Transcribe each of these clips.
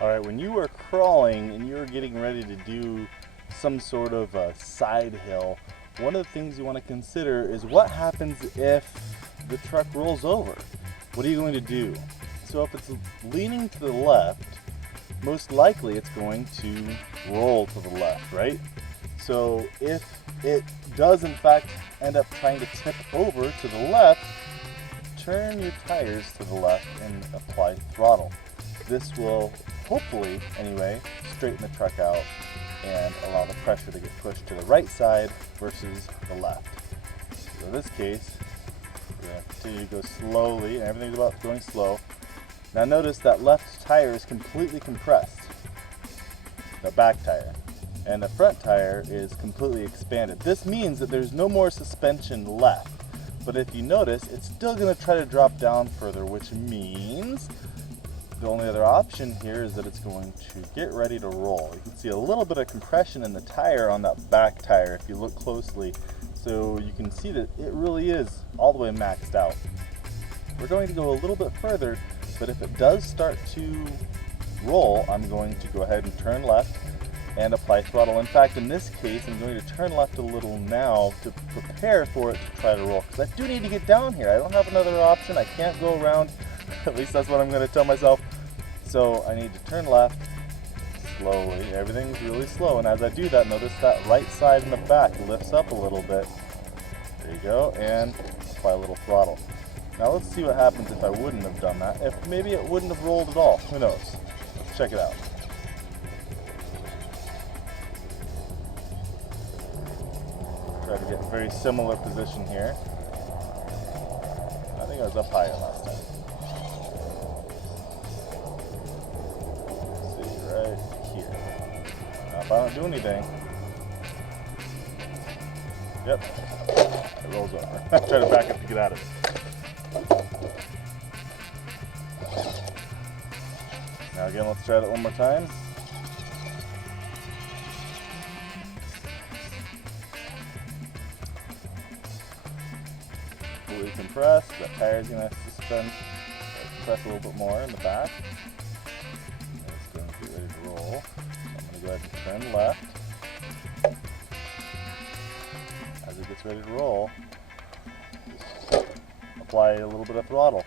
All right, when you are crawling and you're getting ready to do some sort of a side hill, one of the things you want to consider is what happens if the truck rolls over. What are you going to do? So if it's leaning to the left, most likely it's going to roll to the left, right? So if it does in fact end up trying to tip over to the left, turn your tires to the left and apply throttle. This will hopefully, anyway, straighten the truck out and allow the pressure to get pushed to the right side versus the left. So in this case, we're going to continue to go slowly, and everything's about going slow. Now notice that left tire is completely compressed, the back tire, and the front tire is completely expanded. This means that there's no more suspension left, but if you notice, it's still going to try to drop down further, which means the only other option here is that it's going to get ready to roll. You can see a little bit of compression in the tire on that back tire if you look closely. So you can see that it really is all the way maxed out. We're going to go a little bit further, but if it does start to roll, I'm going to go ahead and turn left and apply throttle. In fact, in this case, I'm going to turn left a little now to prepare for it to try to roll, because I do need to get down here. I don't have another option. I can't go around. At least that's what I'm going to tell myself. So I need to turn left slowly. Everything's really slow, and as I do that, notice that right side in the back lifts up a little bit. There you go, and apply a little throttle. Now let's see what happens if I wouldn't have done that. If maybe it wouldn't have rolled at all. Who knows? Let's check it out. Try to get a very similar position here. I think I was up higher last time. Right here. Now if I don't do anything, yep, it rolls over. Try to back up to get out of it. Now again, let's try that one more time. Fully compressed. That tire is going to suspend, compress a little bit more in the back. Roll. I'm going to go ahead and turn left. As it gets ready to roll, just apply a little bit of throttle.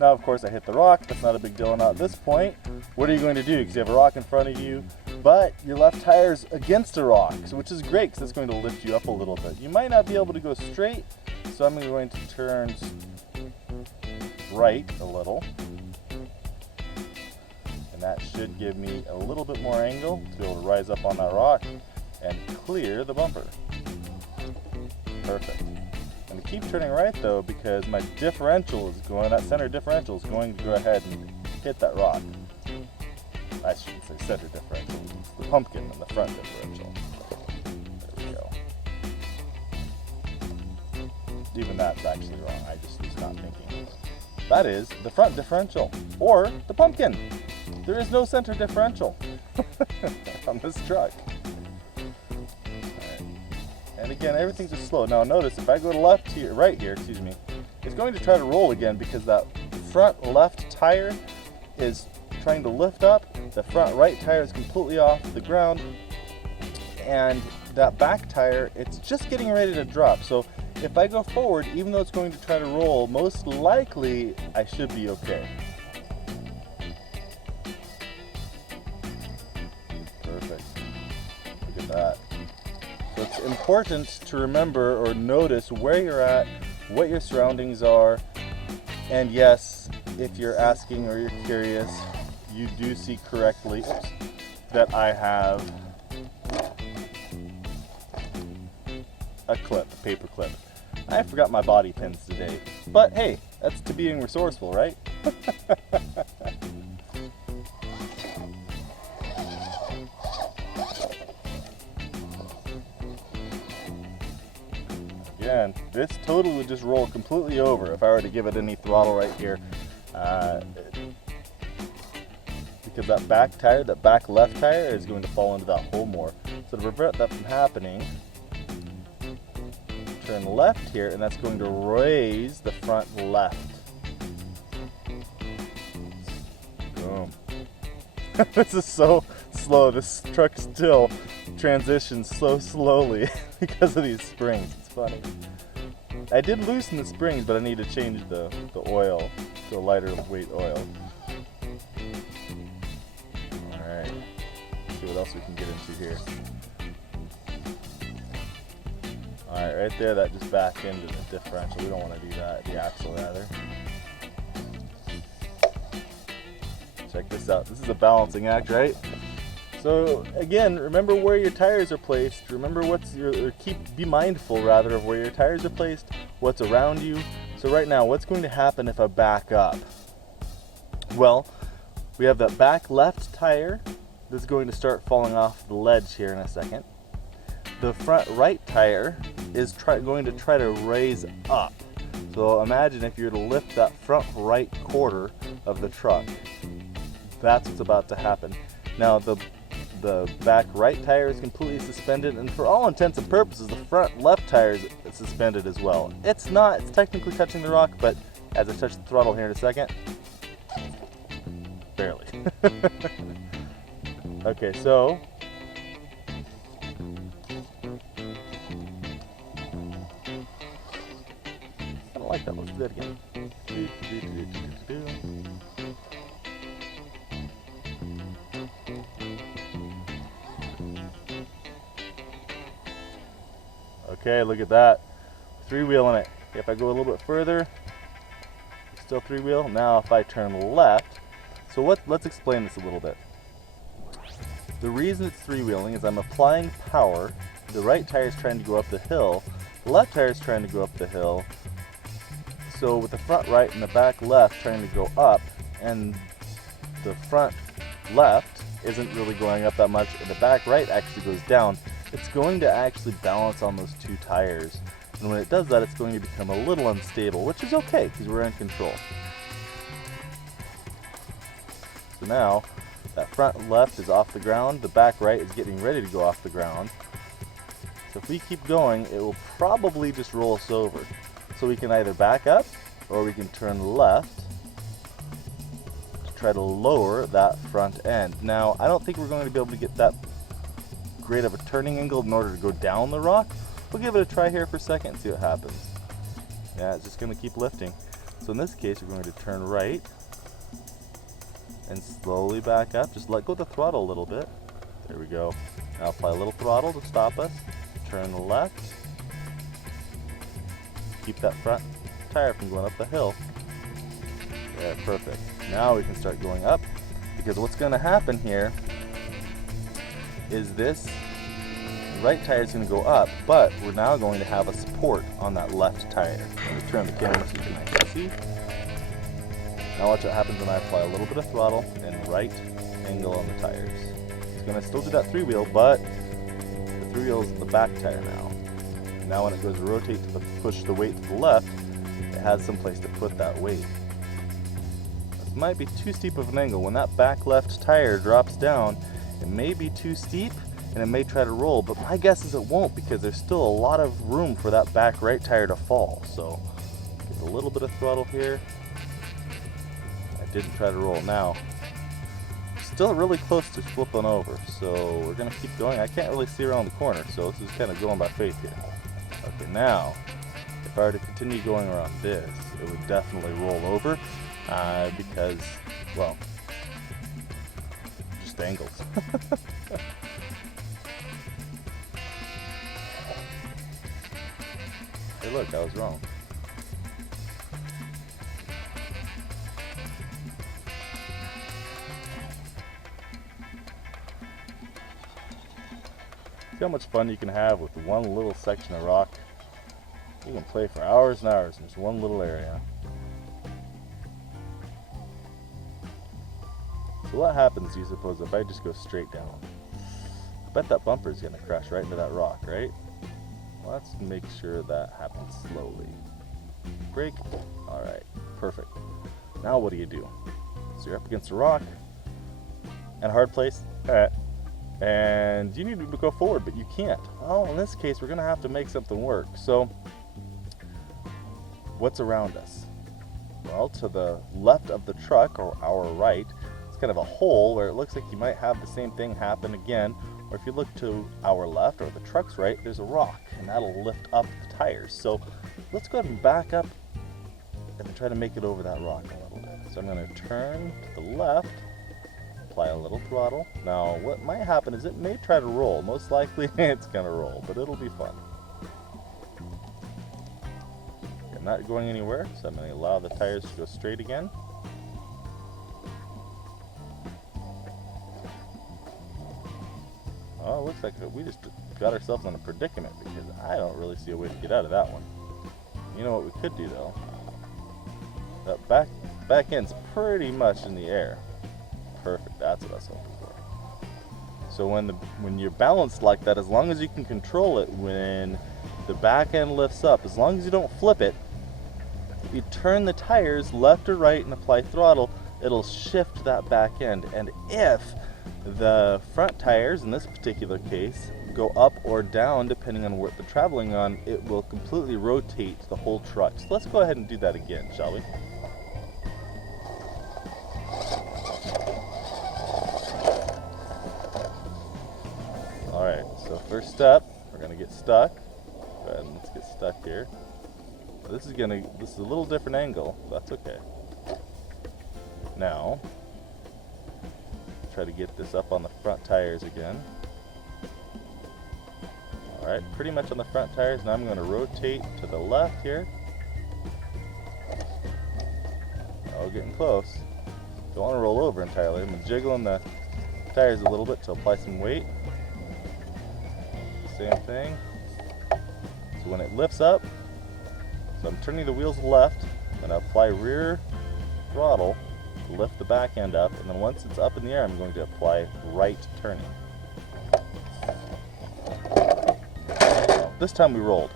Now, of course, I hit the rock. That's not a big deal. Now, at this point, what are you going to do? Because you have a rock in front of you, but your left tire is against the rock, which is great because it's going to lift you up a little bit. You might not be able to go straight, so I'm going to turn right a little. And that should give me a little bit more angle to be able to rise up on that rock and clear the bumper. Perfect. I'm going to keep turning right though, because my differential is going, that center differential is going to go ahead and hit that rock. I shouldn't say center differential, it's the pumpkin and the front differential. There we go. Even that's actually wrong, I just was not thinking. That is the front differential, or the pumpkin. There is no center differential on this truck. Right. And again, everything's just slow. Now notice if I go to left here, right here, excuse me, it's going to try to roll again because that front left tire is trying to lift up. The front right tire is completely off the ground. And that back tire, it's just getting ready to drop. So if I go forward, even though it's going to try to roll, most likely I should be okay. Perfect. Look at that. So it's important to remember or notice where you're at, what your surroundings are, and yes, if you're asking or you're curious, you do see correctly that I have a clip, a paper clip. I forgot my bobby pins today, but hey, that's to being resourceful, right? Again, this totally would just roll completely over if I were to give it any throttle right here. Because that back tire, that back left tire is going to fall into that hole more. So to prevent that from happening, turn left here, and that's going to raise the front left. Boom. This is so slow. This truck still transitions so slowly because of these springs. It's funny. I did loosen the springs, but I need to change the oil to a lighter weight oil. Alright, see what else we can get into here. Alright, right there, that just backed into the differential. We don't want to do that, the axle rather. Check this out. This is a balancing act, right? So again, remember where your tires are placed. Remember be mindful rather of where your tires are placed, what's around you. So right now, what's going to happen if I back up? Well, we have that back left tire that's going to start falling off the ledge here in a second. The front right tire is going to try to raise up. So imagine if you were to lift that front right quarter of the truck. That's what's about to happen. Now the back right tire is completely suspended, and for all intents and purposes, the front left tire is suspended as well. It's not, it's technically touching the rock, but as I touch the throttle here in a second, barely. Okay, so I don't like that. Let's do that again. Okay, look at that. Three-wheeling it. If I go a little bit further, still three-wheel. Now if I turn left, so let's explain this a little bit. The reason it's three-wheeling is I'm applying power. The right tire is trying to go up the hill. The left tire is trying to go up the hill. So with the front right and the back left trying to go up, and the front left isn't really going up that much, and the back right actually goes down, it's going to actually balance on those two tires. And when it does that, it's going to become a little unstable, which is okay because we're in control. So now that front left is off the ground, the back right is getting ready to go off the ground. So if we keep going, it will probably just roll us over. So we can either back up or we can turn left to try to lower that front end. Now, I don't think we're going to be able to get that great of a turning angle in order to go down the rock. We'll give it a try here for a second and see what happens. Yeah, it's just going to keep lifting. So in this case, we're going to turn right and slowly back up. Just let go of the throttle a little bit. There we go. Now apply a little throttle to stop us. Turn left. Keep that front tire from going up the hill. Yeah, perfect. Now we can start going up, because what's going to happen here is this right tire is going to go up, but we're now going to have a support on that left tire. Let me turn the camera so you can actually see. Now watch what happens when I apply a little bit of throttle and right angle on the tires. It's going to still do that three-wheel, but the three-wheel is the back tire now. Now when it goes to rotate to push the weight to the left, it has some place to put that weight. This might be too steep of an angle. When that back left tire drops down, it may be too steep and it may try to roll, but my guess is it won't, because there's still a lot of room for that back right tire to fall. So get a little bit of throttle here. I didn't try to roll. Now, still really close to flipping over, so we're going to keep going. I can't really see around the corner, so this is kind of going by faith here. Okay, now, if I were to continue going around this, it would definitely roll over, because, well, just angles. Hey look, I was wrong. See how much fun you can have with one little section of rock. You can play for hours and hours in just one little area. So what happens, do you suppose, if I just go straight down? I bet that bumper is going to crash right into that rock, right? Well, let's make sure that happens slowly. Brake. Alright, perfect. Now what do? So you're up against a rock and a hard place. Alright. And you need to go forward, but you can't. Well, in this case, we're going to have to make something work. So, what's around us? Well, to the left of the truck, or our right, is it's kind of a hole where it looks like you might have the same thing happen again. Or if you look to our left or the truck's right, there's a rock, and that'll lift up the tires. So let's go ahead and back up and try to make it over that rock a little bit. So I'm going to turn to the left, apply a little throttle. Now what might happen is it may try to roll. Most likely it's going to roll, but it'll be fun. I'm not going anywhere, so I'm going to allow the tires to go straight again. Oh, it looks like we just got ourselves in a predicament because I don't really see a way to get out of that one. You know what we could do though? That back end's pretty much in the air. Perfect, that's what I was hoping for. So when you're balanced like that, as long as you can control it, when the back end lifts up, as long as you don't flip it, if you turn the tires left or right and apply throttle, it'll shift that back end. And if the front tires, in this particular case, go up or down depending on what they're traveling on, it will completely rotate the whole truck. So let's go ahead and do that again, shall we? Alright, so first step, we're going to get stuck. Go ahead and let's get stuck here. This is a little different angle, but that's okay. Now, try to get this up on the front tires again. Alright, pretty much on the front tires. Now I'm going to rotate to the left here. Oh, getting close. Don't want to roll over entirely. I'm jiggling the tires a little bit to apply some weight. Same thing. So when it lifts up, so I'm turning the wheels left, I'm going to apply rear throttle, lift the back end up, and then once it's up in the air, I'm going to apply right turning. This time we rolled,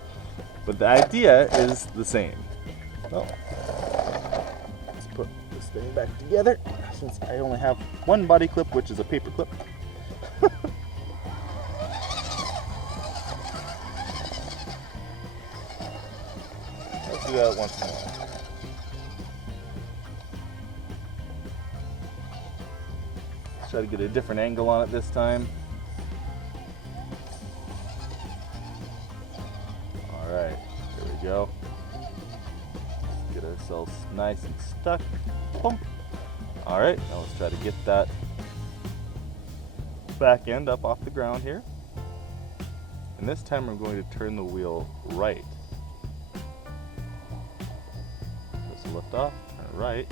but the idea is the same. Oh. Let's put this thing back together, since I only have one body clip, which is a paper clip. Let's do that once more. Try to get a different angle on it this time. Alright, here we go. Get ourselves nice and stuck. Boom. Alright, now let's try to get that back end up off the ground here. And this time I'm going to turn the wheel right. Just lift off, turn it right.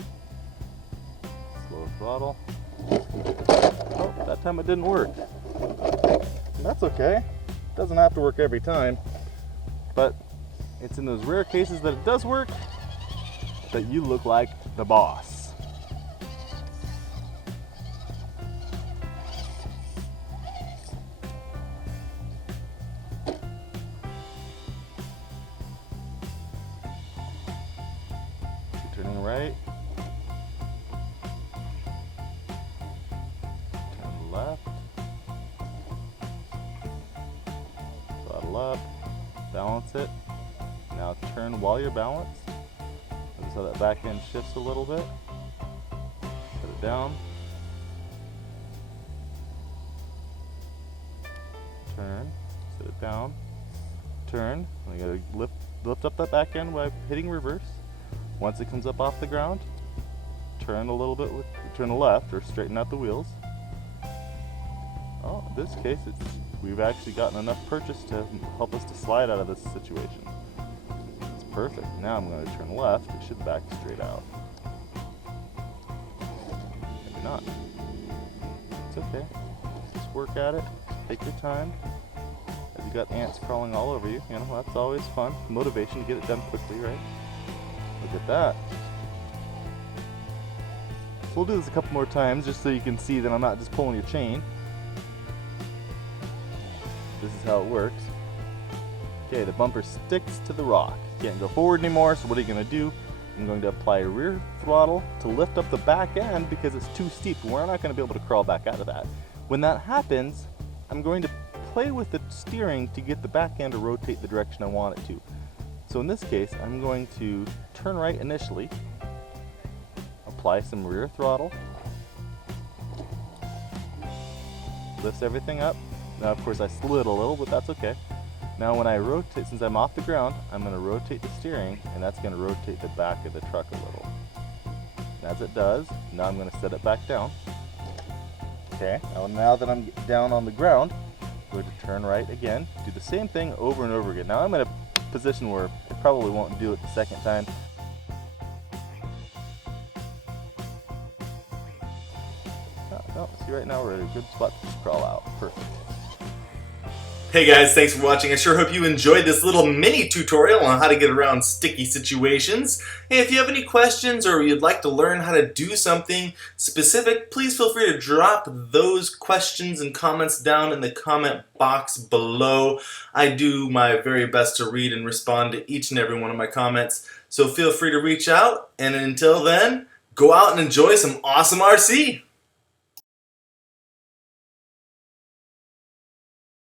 Slow throttle. Oh, that time it didn't work. That's okay. It doesn't have to work every time. But it's in those rare cases that it does work that you look like the boss. Turning right. Turn left. Throttle up. Balance it. Now turn while you're balanced. Notice how that back end shifts a little bit. Put it down. Turn. Set it down. Turn. You gotta lift up that back end by hitting reverse. Once it comes up off the ground, turn a little bit, turn left or straighten out the wheels. Oh, in this case, we've actually gotten enough purchase to help us to slide out of this situation. It's perfect. Now I'm going to turn left. It should back straight out. Maybe not. It's okay. Just work at it. Take your time. As you got ants crawling all over you, that's always fun. Motivation to get it done quickly, right? Look at that. So we'll do this a couple more times just so you can see that I'm not just pulling your chain. This is how it works. Okay, the bumper sticks to the rock. Can't go forward anymore, so what are you going to do? I'm going to apply rear throttle to lift up the back end because it's too steep. We're not going to be able to crawl back out of that. When that happens, I'm going to play with the steering to get the back end to rotate the direction I want it to. So in this case, I'm going to turn right initially, apply some rear throttle, lifts everything up. Now of course I slid a little, but that's okay. Now when I rotate, since I'm off the ground, I'm going to rotate the steering, and that's going to rotate the back of the truck a little. And as it does, now I'm going to set it back down. Okay, now that I'm down on the ground, I'm going to turn right again, do the same thing over and over again. Now I'm in a position where it probably won't do it the second time. Oh, see, right now we're at a good spot to just crawl out. Perfect. Hey guys, thanks for watching. I sure hope you enjoyed this little mini tutorial on how to get around sticky situations. Hey, if you have any questions or you'd like to learn how to do something specific, please feel free to drop those questions and comments down in the comment box below. I do my very best to read and respond to each and every one of my comments, so feel free to reach out, and until then, go out and enjoy some awesome RC!